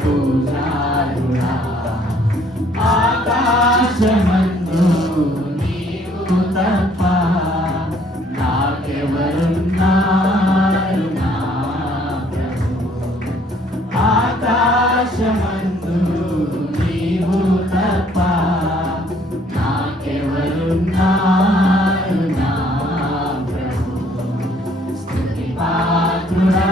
పూజారుడా. ఆకాశమందు నీవు తప్ప నాకెవరున్నారు నా ప్రభు. ఆకాశమందు నీవు తప్ప నాకెవరున్నారు నా ప్రభు. స్తుతి పాత్రుడా.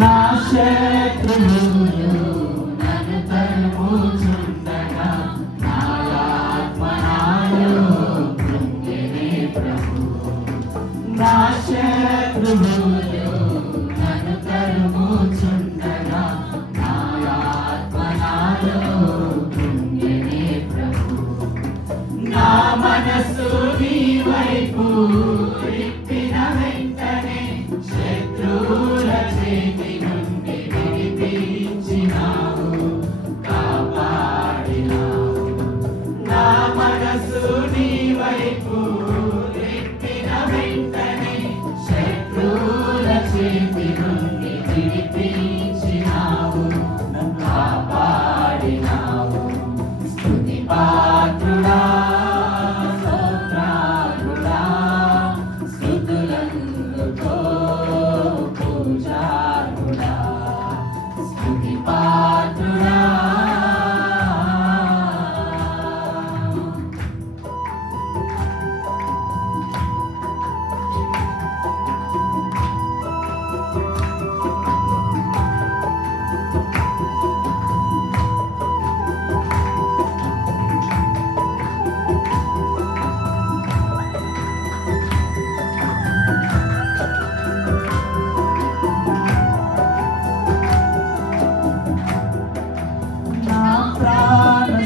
నా శత్రువులు నన్ను తరుముచుండగా నా ఆత్మ నాలో కృంగెనే ప్రభు. నా శత్రువులు నన్ను తరుముచుండగా నా ఆత్మ నాలో కృంగెనే ప్రభు. నా మనసు నీ వైపు రిప్పిన వెంటనే శత్రువుల చేతి నుండి విడిపించినావు, కాపాడినావు. నా మనసు నీ వైపు రిప్పిన వెంటనే శత్రువుల చేతి నుండి విడిపించినావు, కాపాడినావు. స్తుతి పాత్రుడా.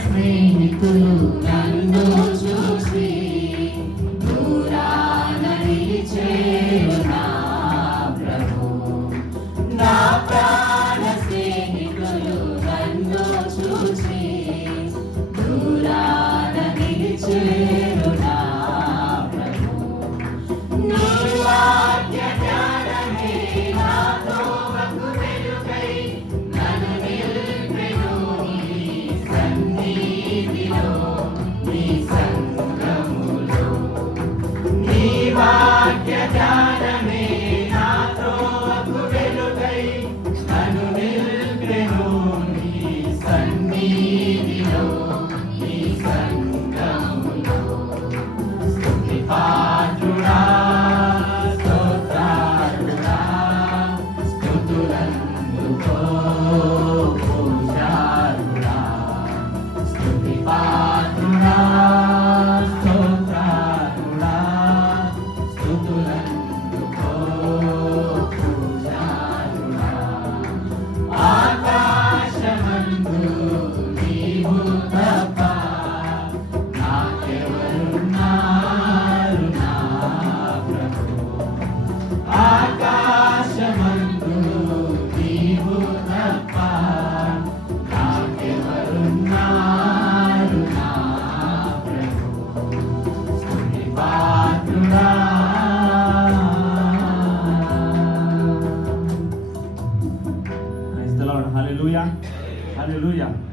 స్నేహితులు నన్ను చూసి దూరాన నిలిచేరు నా ప్రభు. నా ప్రాణ స్నేహితులు నన్ను చూసి దూరాన నిలిచేరు నా ప్రభు. నీ వాక్య జ్ఞానమే నాతో వకు వెలుగై నన్ను నిలిపెను నీ సన్నిధిలో, నీ సంఘములో. నీ వాక్య జ్ఞానమే నాతో వకు వెలుగై నన్ను నిలిపెను నీ సన్నిధిలో, నీ సంఘములో. స్తుతి పాత్రుడా. స్తోత్రార్హుడా. స్తుతులందుకో పూజారుడా. స్తుతి పాత్రుడా. స్తోత్రార్హుడా. స్తుతులందుకో పూజారుడా. ఆకాశమందు నీవు తప్ప నాకెవరున్నారు నా ప్రభు. ఆకాశమందు నీవు తప్ప నాకెవరున్నారు నా ప్రభు. స్తుతి పాత్రుడా. Praise the Lord. Hallelujah. Hallelujah.